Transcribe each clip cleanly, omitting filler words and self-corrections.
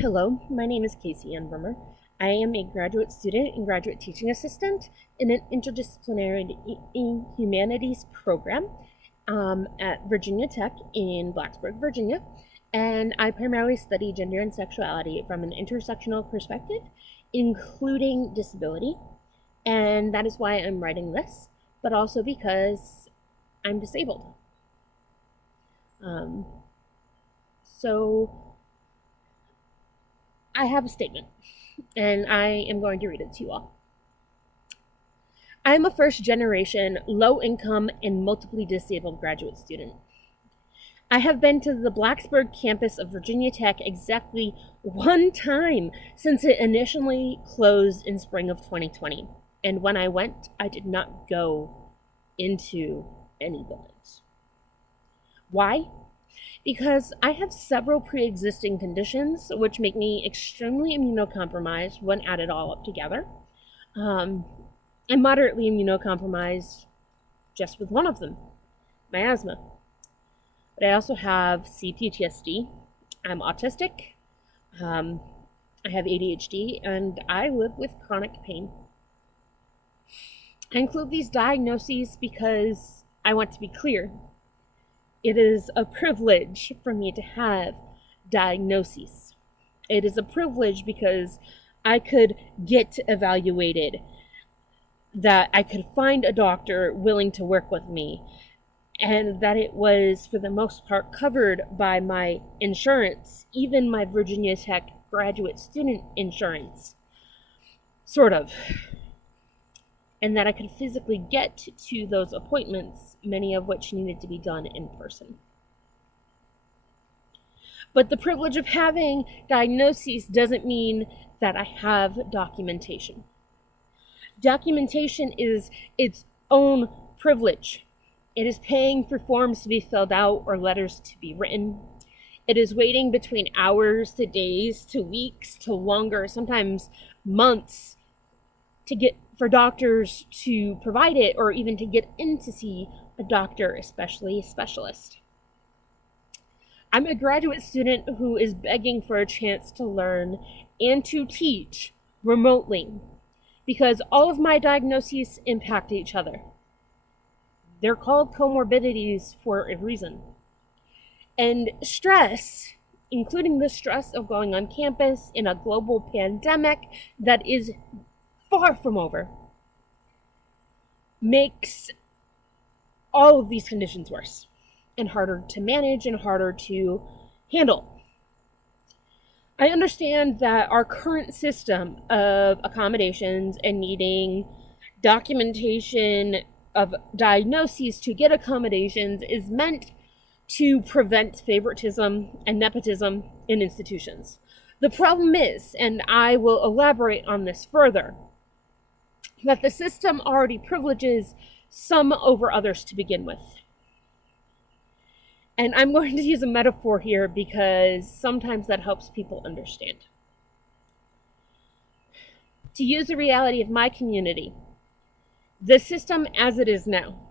Hello, my name is Casey Anne Brimmer. I am a graduate student and graduate teaching assistant in an interdisciplinary humanities program at Virginia Tech in Blacksburg, Virginia. And I primarily study gender and sexuality from an intersectional perspective, including disability. And that is why I'm writing this, but also because I'm disabled. So I have a statement, and I am going to read it to you all. I am a first-generation, low-income, and multiply disabled graduate student. I have been to the Blacksburg campus of Virginia Tech exactly one time since it initially closed in spring of 2020. And when I went, I did not go into any buildings. Why? Because I have several pre-existing conditions which make me extremely immunocompromised when added all up together. I'm moderately immunocompromised just with one of them, my asthma. But I also have CPTSD, I'm autistic, I have ADHD, and I live with chronic pain. I include these diagnoses because I want to be clear. It is a privilege for me to have diagnoses. It is a privilege because I could get evaluated, that I could find a doctor willing to work with me, and that it was, for the most part, covered by my insurance, even my Virginia Tech graduate student insurance, sort of. And that I could physically get to those appointments, many of which needed to be done in person. But the privilege of having diagnoses doesn't mean that I have documentation. Documentation is its own privilege. It is paying for forms to be filled out or letters to be written. It is waiting between hours to days to weeks to longer, sometimes months, to get for doctors to provide it, or even to get in to see a doctor, especially a specialist. I'm a graduate student who is begging for a chance to learn and to teach remotely because all of my diagnoses impact each other. They're called comorbidities for a reason. And stress, including the stress of going on campus in a global pandemic that is far from over, makes all of these conditions worse and harder to manage and harder to handle. I understand that our current system of accommodations and needing documentation of diagnoses to get accommodations is meant to prevent favoritism and nepotism in institutions. The problem is, and I will elaborate on this further, that the system already privileges some over others to begin with. And I'm going to use a metaphor here because sometimes that helps people understand. To use the reality of my community, the system as it is now,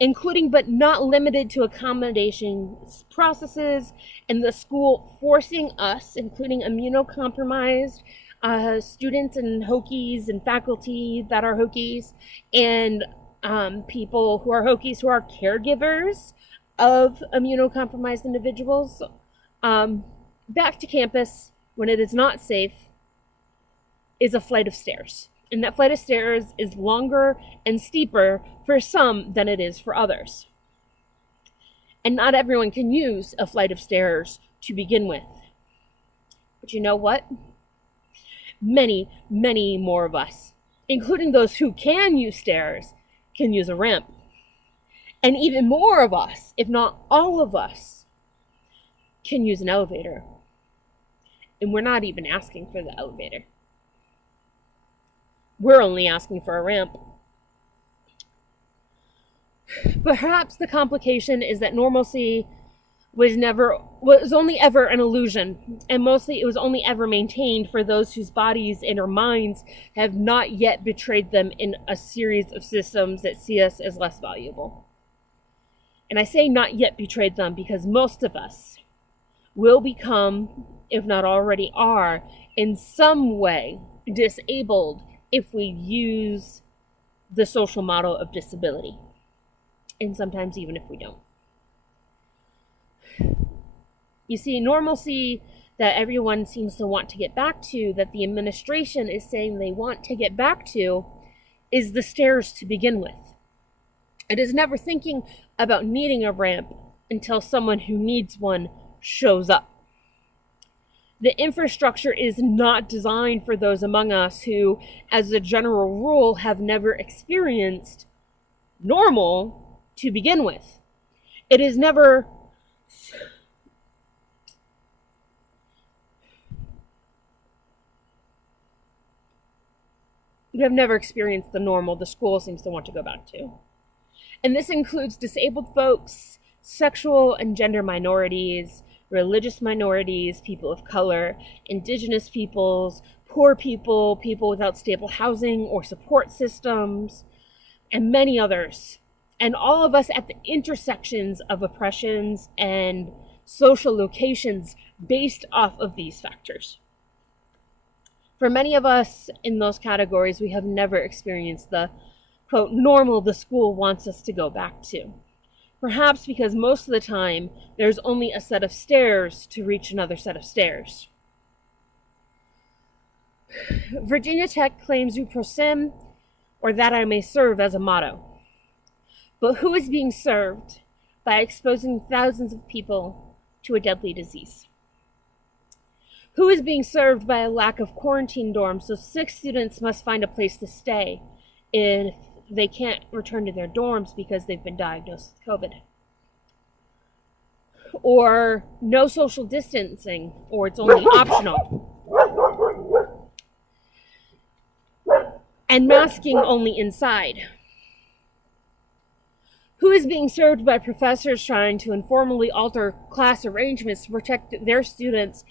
including but not limited to accommodation processes and the school forcing us, including immunocompromised students and Hokies and faculty that are Hokies and people who are Hokies who are caregivers of immunocompromised individuals back to campus when it is not safe is a flight of stairs. And that flight of stairs is longer and steeper for some than it is for others. And not everyone can use a flight of stairs to begin with. But you know what? Many, many more of us, including those who can use stairs, can use a ramp. And even more of us, if not all of us, can use an elevator. And we're not even asking for the elevator. We're only asking for a ramp. Perhaps the complication is that normalcy was only ever an illusion, and mostly it was only ever maintained for those whose bodies and or minds have not yet betrayed them in a series of systems that see us as less valuable. And I say not yet betrayed them because most of us will become if not already are, in some way disabled if we use the social model of disability. And sometimes even if we don't. You see, normalcy that everyone seems to want to get back to, that the administration is saying they want to get back to, is the stairs to begin with. It is never thinking about needing a ramp until someone who needs one shows up. The infrastructure is not designed for those among us who, as a general rule, have never experienced normal to begin with. It is never... We have never experienced the normal the school seems to want to go back to. And this includes disabled folks, sexual and gender minorities, religious minorities, people of color, indigenous peoples, poor people, people without stable housing or support systems, and many others. And all of us at the intersections of oppressions and social locations based off of these factors. For many of us in those categories, we have never experienced the, quote, normal the school wants us to go back to. Perhaps because most of the time, there's only a set of stairs to reach another set of stairs. Virginia Tech claims "You prosim," or "that I may serve," as a motto. But who is being served by exposing thousands of people to a deadly disease? Who is being served by a lack of quarantine dorms, so 6 students must find a place to stay if they can't return to their dorms because they've been diagnosed with COVID? Or no social distancing, or it's only optional. And masking only inside. Who is being served by professors trying to informally alter class arrangements to protect their students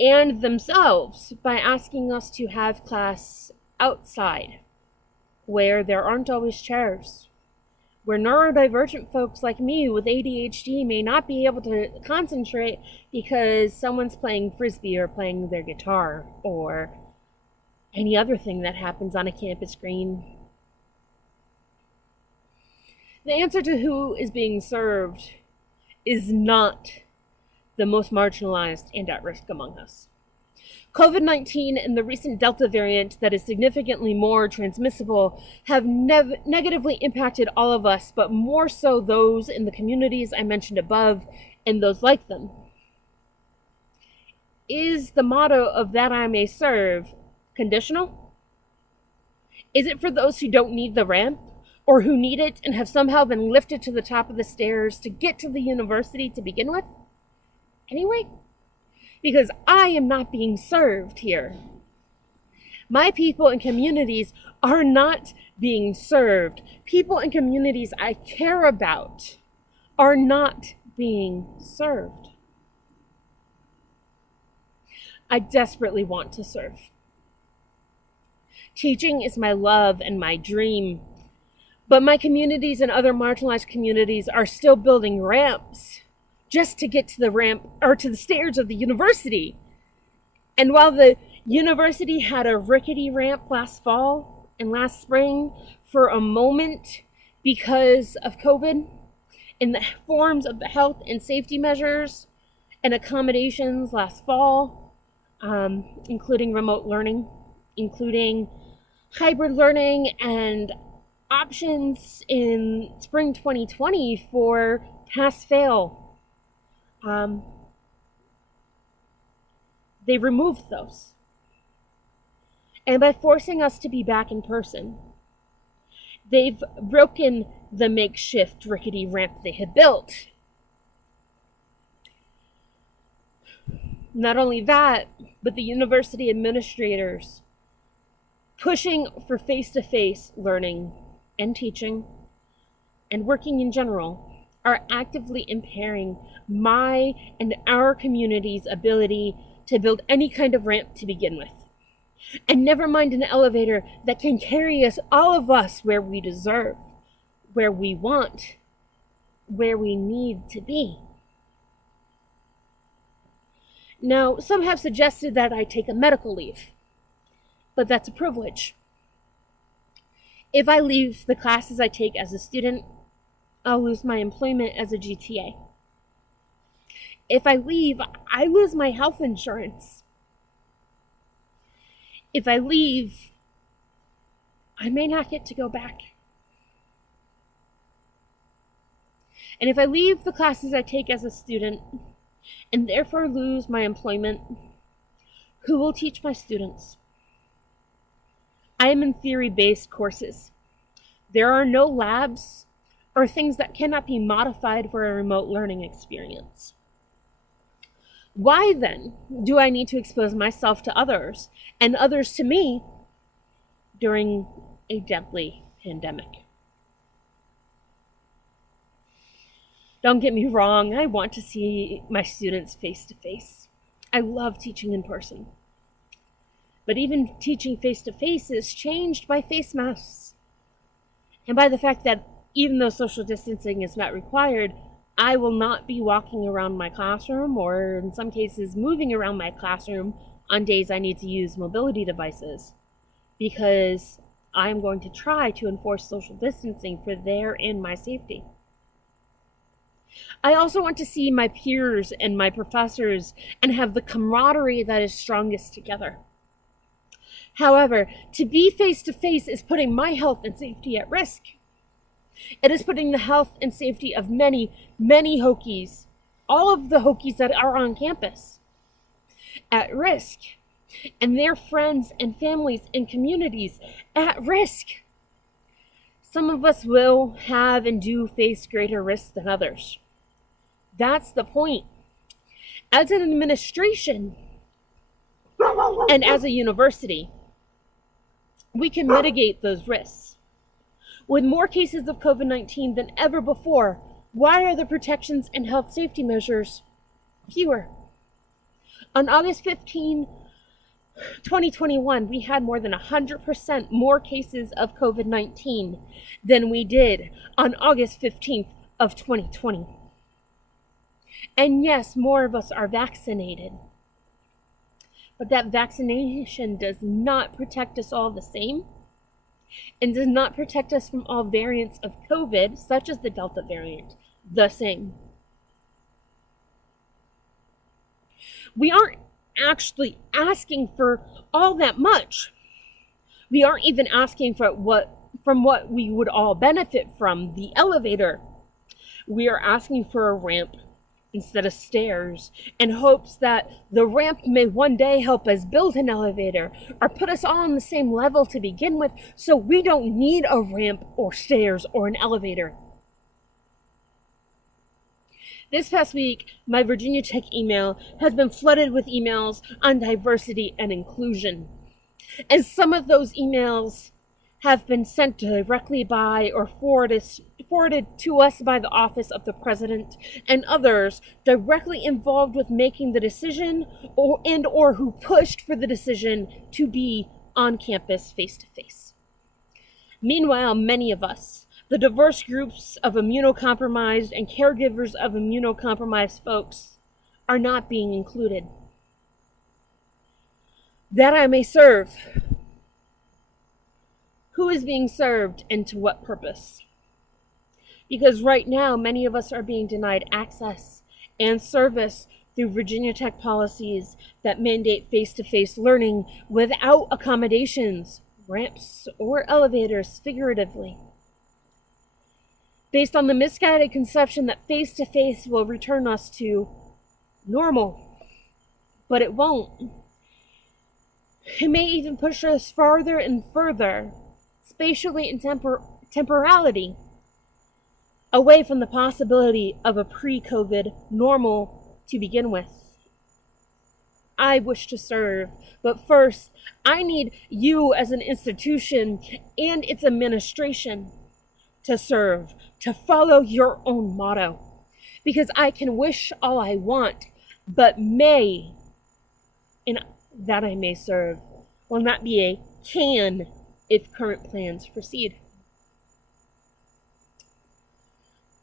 and themselves by asking us to have class outside, where there aren't always chairs, where neurodivergent folks like me with ADHD may not be able to concentrate because someone's playing frisbee or playing their guitar or any other thing that happens on a campus green? The answer to who is being served is not the most marginalized and at risk among us. COVID-19 and the recent Delta variant that is significantly more transmissible have negatively impacted all of us, but more so those in the communities I mentioned above and those like them. Is the motto of "that I may serve" conditional? Is it for those who don't need the ramp, or who need it and have somehow been lifted to the top of the stairs to get to the university to begin with? Anyway, because I am not being served here. My people and communities are not being served. People and communities I care about are not being served. I desperately want to serve. Teaching is my love and my dream, but my communities and other marginalized communities are still building ramps just to get to the ramp or to the stairs of the university. And while the university had a rickety ramp last fall and last spring for a moment because of COVID, in the forms of the health and safety measures and accommodations last fall, including remote learning, including hybrid learning, and options in spring 2020 for pass-fail. They removed those. And by forcing us to be back in person, they've broken the makeshift rickety ramp they had built. Not only that, but the university administrators pushing for face-to-face learning and teaching and working in general are actively impairing my and our community's ability to build any kind of ramp to begin with. And never mind an elevator that can carry us, all of us, where we deserve, where we want, where we need to be. Now, some have suggested that I take a medical leave, but that's a privilege. If I leave the classes I take as a student, I'll lose my employment as a GTA. If I leave, I lose my health insurance. If I leave, I may not get to go back. And if I leave the classes I take as a student and therefore lose my employment, who will teach my students? I am in theory-based courses. There are no labs or things that cannot be modified for a remote learning experience. Why then do I need to expose myself to others and others to me during a deadly pandemic? Don't get me wrong, I want to see my students face to face. I love teaching in person. But even teaching face to face is changed by face masks. And by the fact that even though social distancing is not required, I will not be walking around my classroom, or in some cases moving around my classroom on days I need to use mobility devices, because I'm going to try to enforce social distancing for their and my safety. I also want to see my peers and my professors and have the camaraderie that is strongest together. However, to be face-to-face is putting my health and safety at risk. It is putting the health and safety of many, many Hokies, all of the Hokies that are on campus, at risk, and their friends and families and communities at risk. Some of us will have and do face greater risks than others. That's the point. As an administration and as a university, we can mitigate those risks. With more cases of COVID-19 than ever before, why are the protections and health safety measures fewer? On August 15, 2021, we had more than 100% more cases of COVID-19 than we did on August 15th of 2020. And yes, more of us are vaccinated. But that vaccination does not protect us all the same, and does not protect us from all variants of COVID, such as the Delta variant, the same. We aren't actually asking for all that much. We aren't even asking for what we would all benefit from, the elevator. We are asking for a ramp instead of stairs, in hopes that the ramp may one day help us build an elevator or put us all on the same level to begin with, so we don't need a ramp or stairs or an elevator. This past week, my Virginia Tech email has been flooded with emails on diversity and inclusion. And some of those emails have been sent directly by or forwarded to us by the office of the president, and others directly involved with making the decision or who pushed for the decision to be on campus face-to-face. Meanwhile, many of us, the diverse groups of immunocompromised and caregivers of immunocompromised folks, are not being included. That I may serve. Who is being served and to what purpose? Because right now, many of us are being denied access and service through Virginia Tech policies that mandate face-to-face learning without accommodations, ramps, or elevators, figuratively. Based on the misguided conception that face-to-face will return us to normal, but it won't. It may even push us farther and further, spatially and temporality, away from the possibility of a pre-COVID normal to begin with. I wish to serve, but first, I need you as an institution and its administration to serve, to follow your own motto. Because I can wish all I want, but may, and that I may serve, will not be a can if current plans proceed.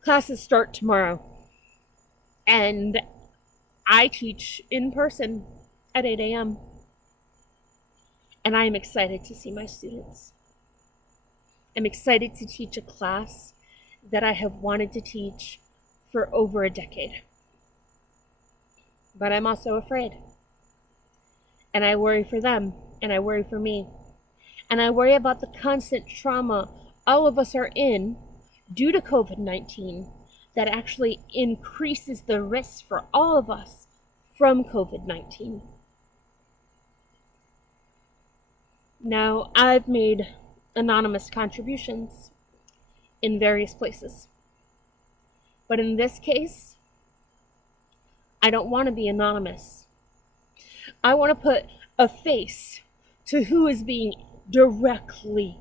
Classes start tomorrow, and I teach in person at 8 a.m. and I am excited to see my students. I'm excited to teach a class that I have wanted to teach for over a decade. But I'm also afraid. And I worry for them, and I worry for me. And I worry about the constant trauma all of us are in due to COVID-19 that actually increases the risk for all of us from COVID-19. Now, I've made anonymous contributions in various places. But in this case, I don't want to be anonymous. I want to put a face to who is being directly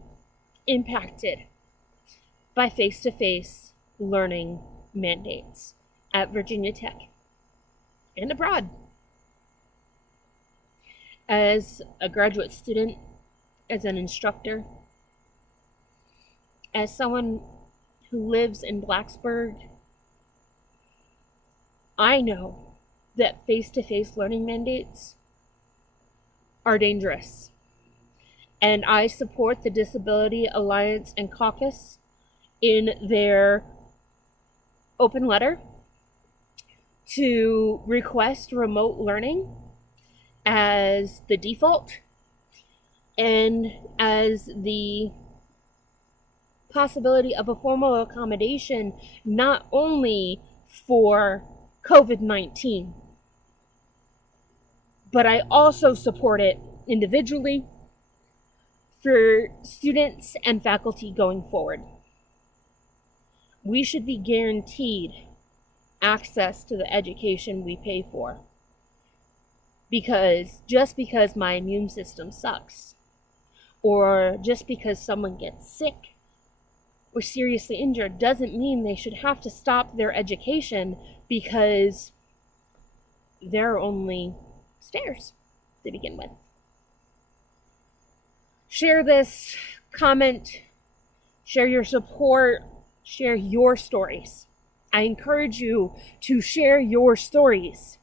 impacted by face-to-face learning mandates at Virginia Tech and abroad. As a graduate student, as an instructor, as someone who lives in Blacksburg, I know that face-to-face learning mandates are dangerous. And I support the Disability Alliance and Caucus in their open letter to request remote learning as the default and as the possibility of a formal accommodation, not only for COVID-19, but I also support it individually for students and faculty going forward. We should be guaranteed access to the education we pay for. Because just because my immune system sucks, or just because someone gets sick or seriously injured, doesn't mean they should have to stop their education because there are only stairs to begin with. Share this, comment, share your support, share your stories. I encourage you to share your stories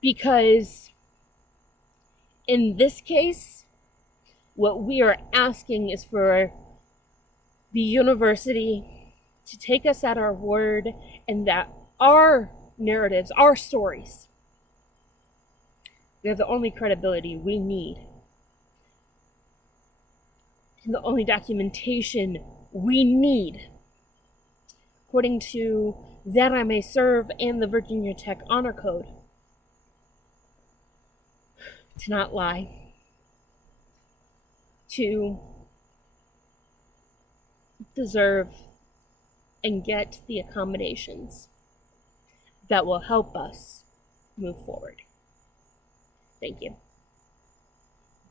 because in this case, what we are asking is for the university to take us at our word and that our narratives, our stories, they're the only credibility we need. And the only documentation we need, according to That I May Serve and the Virginia Tech Honor Code, to not lie, to deserve and get the accommodations that will help us move forward. Thank you.